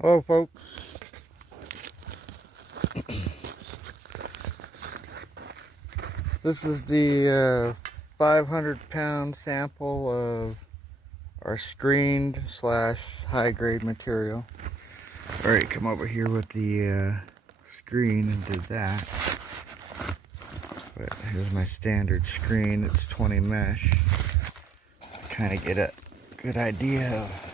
Hello folks, this is the 500-pound sample of our screened slash high grade material. Alright, come over here with the screen and did that. But here's my standard screen, it's 20 mesh. Kind of get a good idea of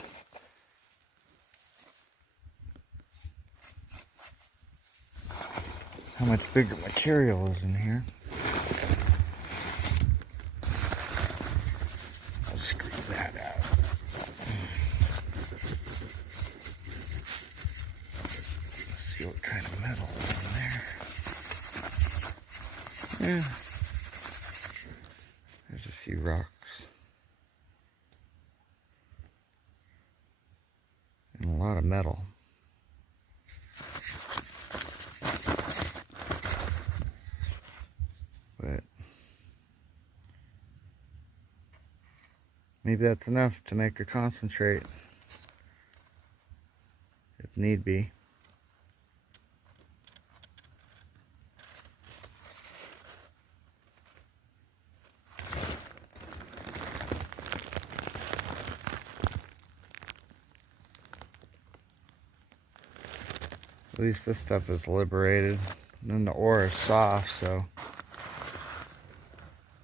how much bigger material is in here. I'll screw that out. Let's see what kind of metal is in there. Yeah. There's a few rocks. And a lot of metal. But maybe that's enough to make a concentrate if need be. At least this stuff is liberated. And then the ore is soft, so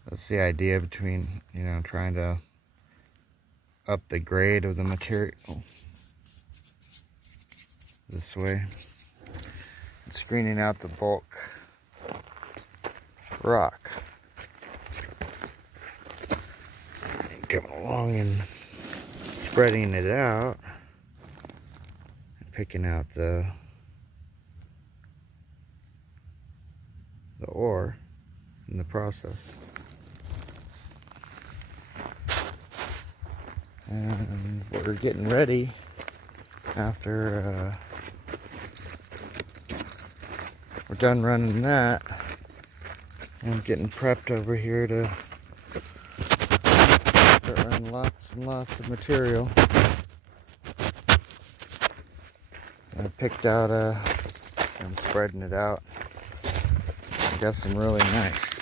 that's the idea between, trying to up the grade of the material this way. And screening out the bulk rock. And coming along and spreading it out and picking out the ore in the process. And we're getting ready after we're done running that. I'm getting prepped over here to start running lots and lots of material. I picked out I'm spreading it out. Got some really nice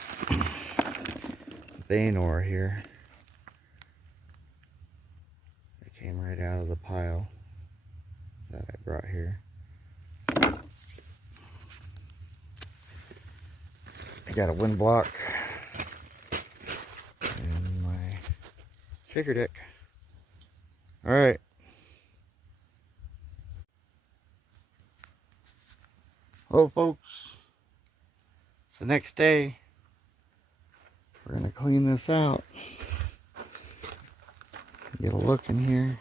vein ore here. It came right out of the pile that I brought here. I got a wind block and my shaker deck. Alright. Hello folks. The next day, we're going to clean this out. Get a look in here.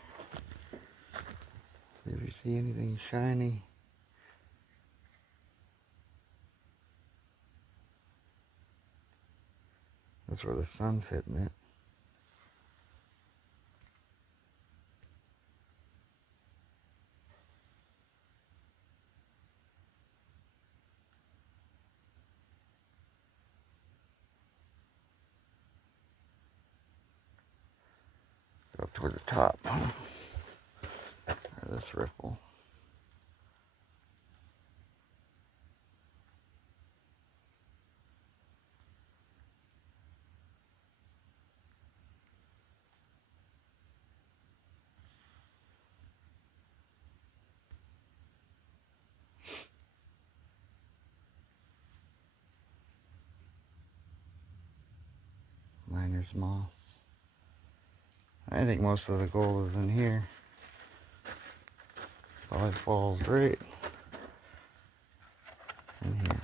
See if we see anything shiny. That's where the sun's hitting it. Up toward the top. Or this ripple. Miner's moss. I think most of the gold is in here. Probably falls right in here.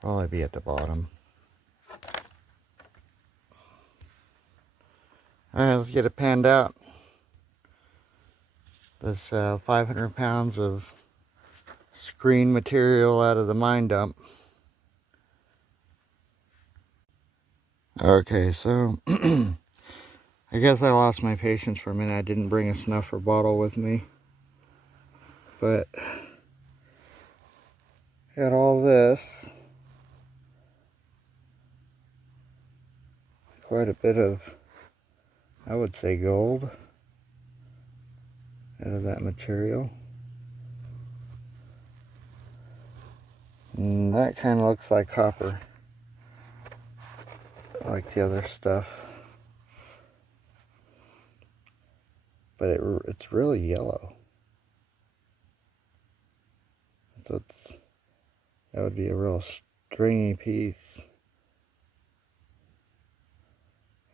Probably be at the bottom. Alright, let's get it panned out. This 500 pounds of screen material out of the mine dump. Okay, so I guess I lost my patience for a minute. I didn't bring a snuffer bottle with me. But got all this. Quite a bit of, I would say, gold out of that material. And that kind of looks like copper, like the other stuff. But it's really yellow. So that would be a real stringy piece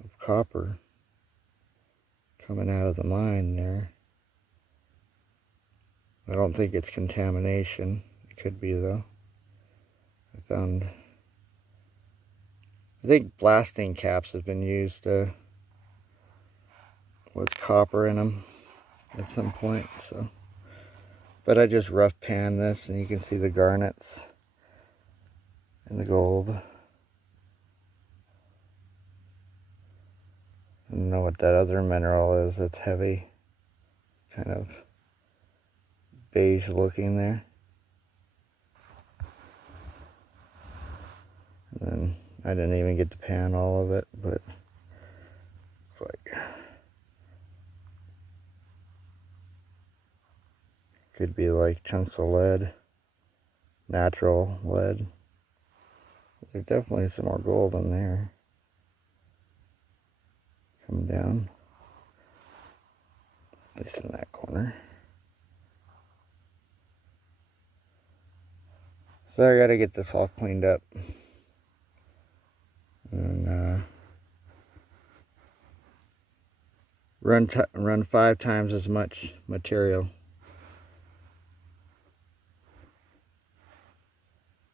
of copper coming out of the mine there. I don't think it's contamination. It could be though. I think blasting caps have been used with copper in them at some point. So, but I just rough pan this, and you can see the garnets and the gold. I don't know what that other mineral is. It's heavy, kind of beige looking there. And then I didn't even get to pan all of it, but it's like could be like chunks of lead, natural lead. There's definitely some more gold in there. Come down, at least in that corner. So I gotta get this all cleaned up. And run 5 times as much material.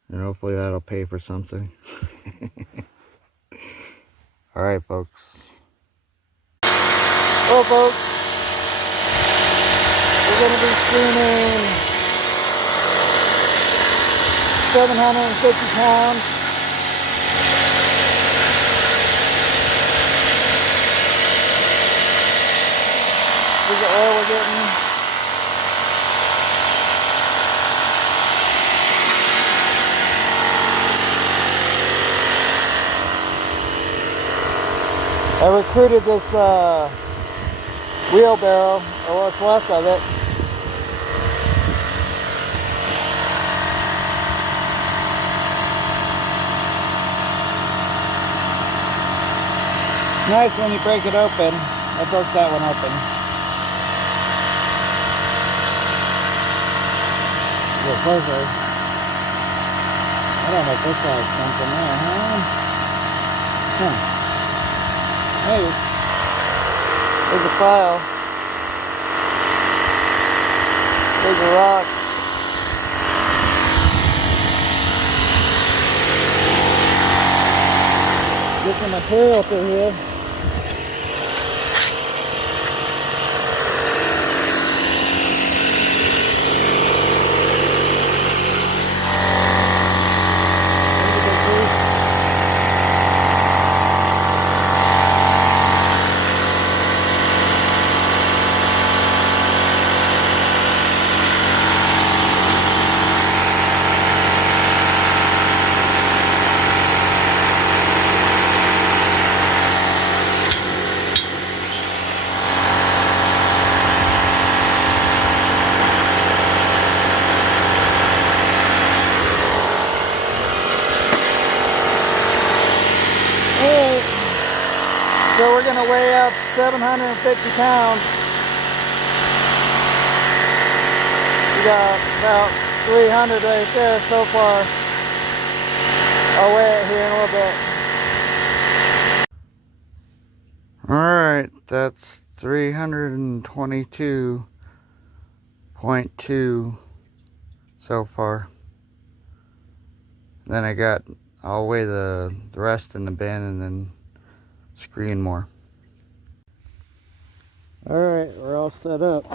And hopefully that'll pay for something. Alright, folks. Well, folks, we're going to be screening 750 pounds. Look at the oil we're getting. I recruited this wheelbarrow, or what's left of it. It's nice when you break it open. I broke that one open. A little closer. That almost looks like something there, huh? Hey, there's a file. There's a rock. Get some material through here. So we're going to weigh up 750 pounds. We got about 300 right there so far. I'll weigh it here in a little bit. Alright, that's 322.2 so far. Then I'll weigh the rest in the bin and then screen more. Alright, we're all set up.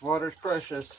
Water's precious.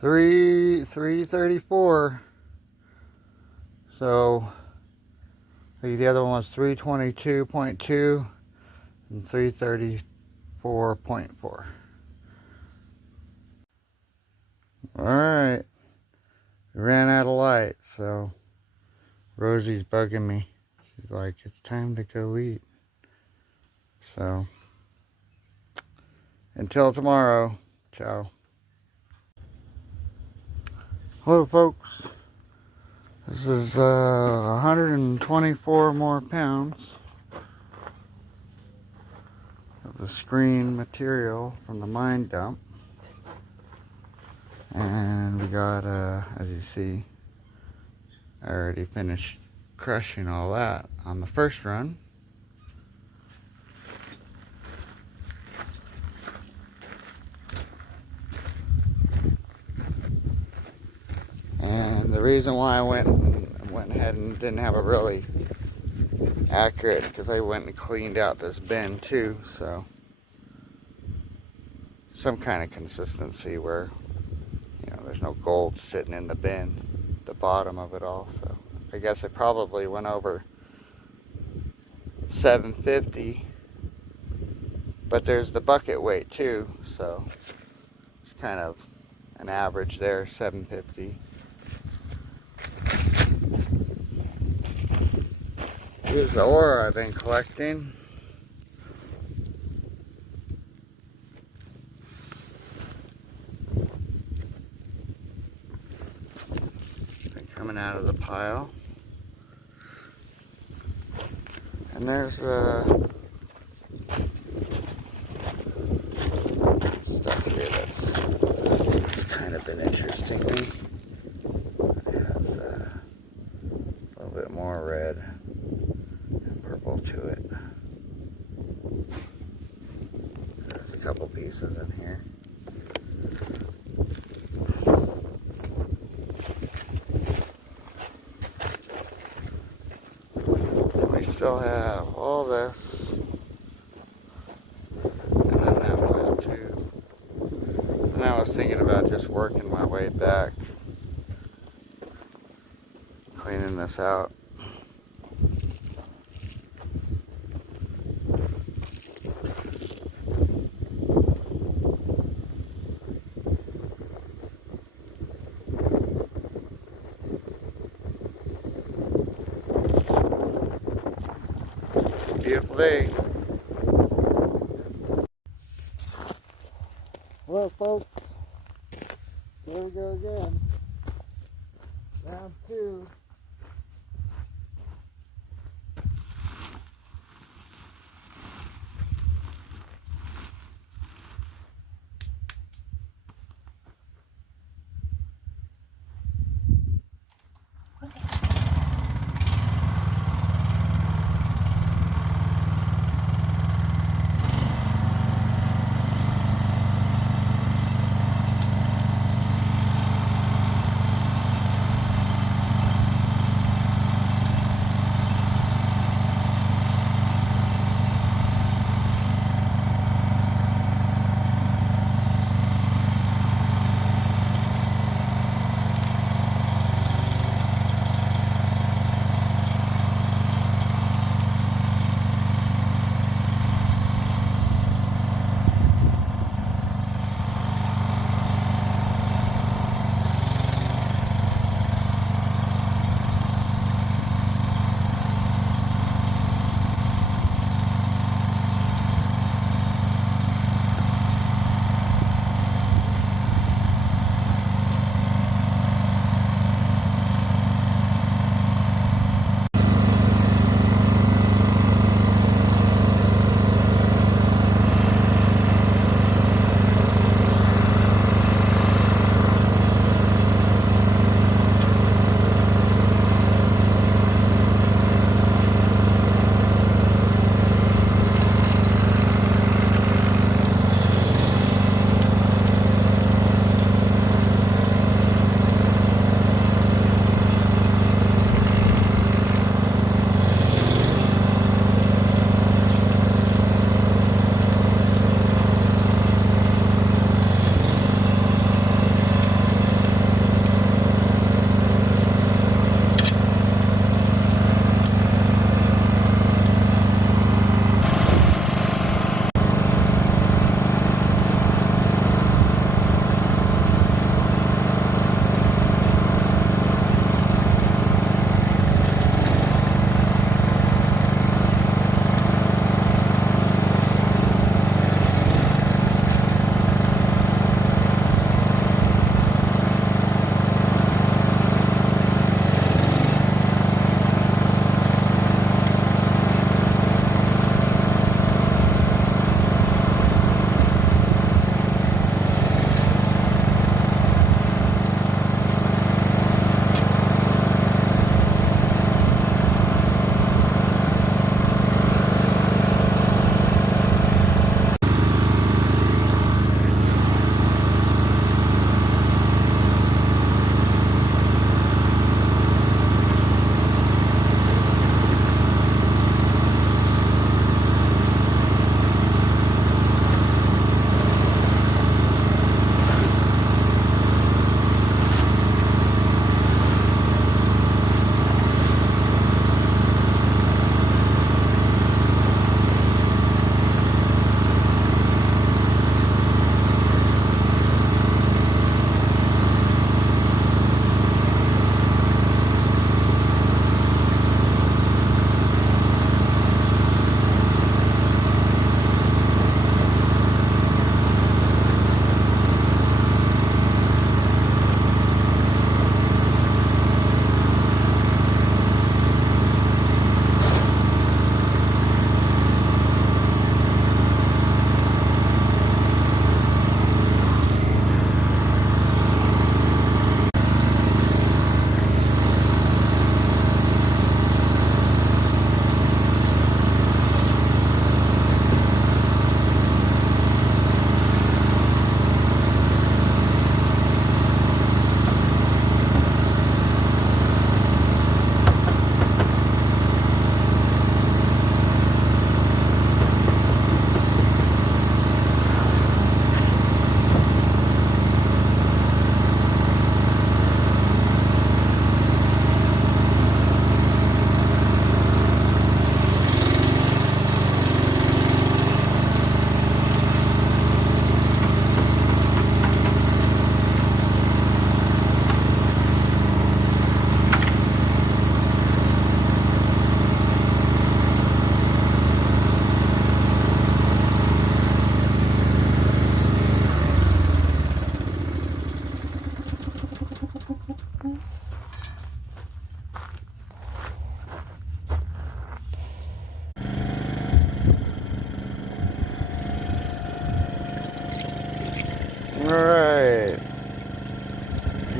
Three 334. So the other one was 322.2 and 334.4. Alright. Ran out of light, so Rosie's bugging me. She's like, it's time to go eat. So until tomorrow, ciao. Hello folks, this is 124 more pounds of the screen material from the mine dump, and we got, as you see, I already finished crushing all that on the first run. And the reason why I went ahead and didn't have a really accurate, because I went and cleaned out this bin too, so some kind of consistency where, you know, there's no gold sitting in the bin, the bottom of it all. So I guess I probably went over 750, but there's the bucket weight too, so it's kind of an average there, 750. Here's the ore I've been collecting. Been coming out of the pile. And there's have been interesting me. It has a little bit more red and purple to it. There's a couple pieces in here. And we still have all this. And then that pile too. And I was thinking about just working my way back, cleaning this out. Beautiful day. Well, folks, there we go again. Round 2.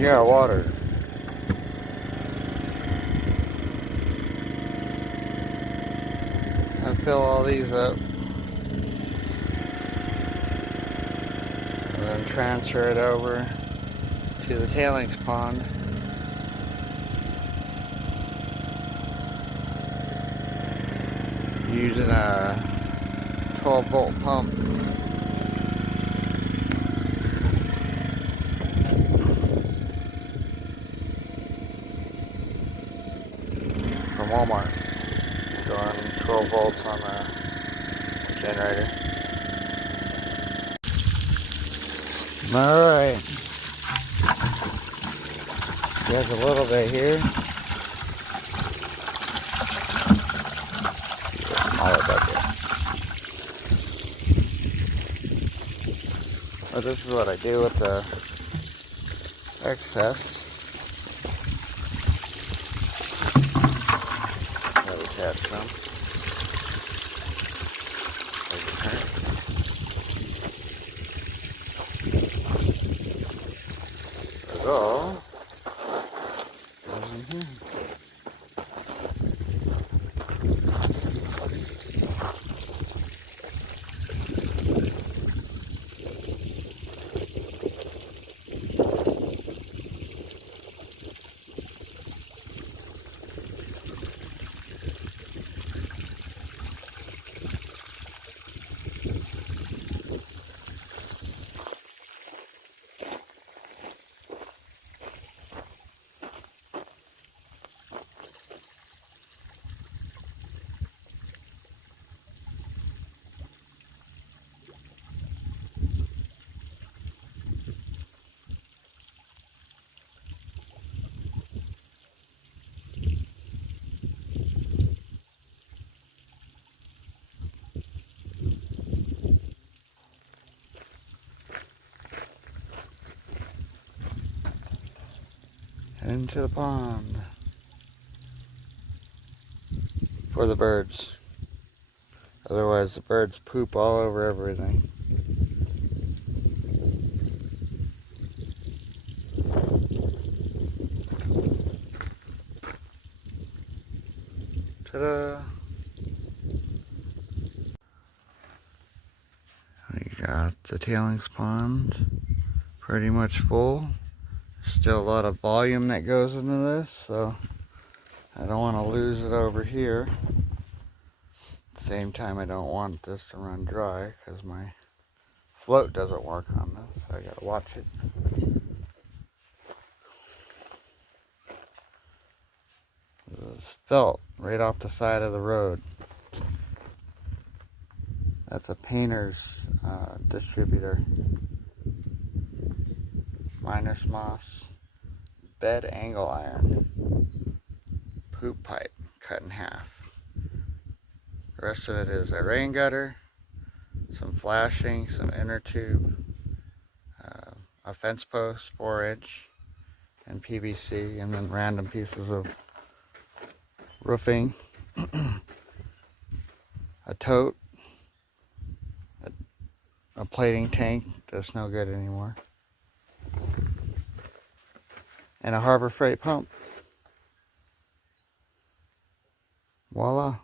Yeah, water. I fill all these up and then transfer it over to the tailings pond. Using a 12-volt pump. From Walmart. Going 12 volts on the generator. Alright. There's a little bit here. Smaller bucket. But this is what I do with the excess. Really catch some. There's all goes in here. Into the pond for the birds. Otherwise the birds poop all over everything. Ta-da! We got the tailings pond pretty much full. Still a lot of volume that goes into this, so I don't want to lose it over here. At the same time, I don't want this to run dry because my float doesn't work on this, so I gotta watch it. This is felt right off the side of the road. That's a painter's distributor. Miner's moss, bed angle iron, poop pipe cut in half. The rest of it is a rain gutter, some flashing, some inner tube, a fence post, 4-inch, and PVC, and then random pieces of roofing, a tote, a plating tank that's no good anymore, and a Harbor Freight pump. Voila.